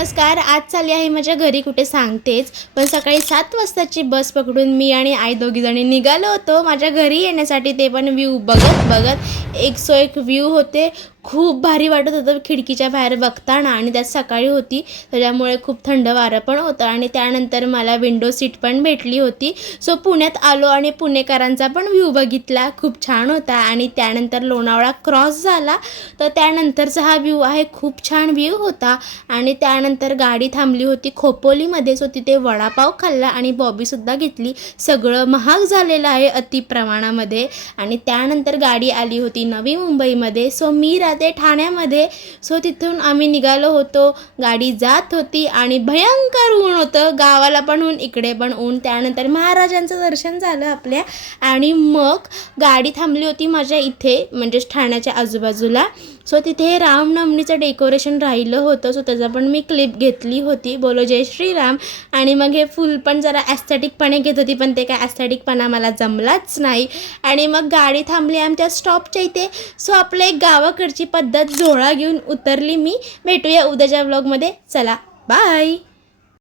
नमस्कार. आज चालली आहे माझ्या घरी, कुठे सांगतेच, पण सकाळी 7 वाजताची बस पकडून मी आणि आई दोघीजणी निघालो होतो माझ्या घरी येण्यासाठी. ते पण व्ह्यू बघत बघत. एक सो एक व्ह्यू होते. खूप भारी वाटत होतं खिडकीच्या बाहेर बघताना, आणि त्यात सकाळी होती त्याच्यामुळे खूप थंड वारं पण होतं. आणि त्यानंतर मला विंडो सीट पण भेटली होती. सो पुण्यात आलो आणि पुणेकरांचा पण व्ह्यू बघितला, खूप छान होता. आणि त्यानंतर लोणावळा क्रॉस झाला, तर त्यानंतरचा हा व्ह्यू आहे, खूप छान व्ह्यू होता. आणि त्यानंतर गाडी थांबली होती खोपोलीमध्ये. सो तिथे वडापाव खाल्ला आणि बॉबीसुद्धा घेतली. सगळं महाग झालेलं आहे अति प्रमाणामध्ये. आणि त्यानंतर गाडी आली होती नवी मुंबईमध्ये. सो मी राहते ठाण्यामध्ये. सो तिथून आम्ही निघालो होतो. गाडी जात होती आणि भयंकर ऊन होतं, गावाला पण ऊन, इकडे पण ऊन. त्यानंतर महाराजांचं दर्शन झालं आपल्या, आणि मग गाडी थांबली होती माझ्या इथे, म्हणजेच ठाण्याच्या आजूबाजूला. सो तिथे रामनवमीचं डेकोरेशन राहिलं होतं. सो त्याचा पण मी क्लिप घेतली होती. बोलो जय श्रीराम. आणि मग हे फुल पण जरा ॲस्थेटिकपणे घेत होती, पण ते काय ॲस्थेटिकपणा मला जमलाच नाही. आणि मग गाडी थांबली आमच्या स्टॉपच्या इथे. सो आपलं एक गावाकडची पद्धत झोळा घेऊन उतरली मी. भेटूया उद्याच्या व्लॉगमध्ये. चला बाय.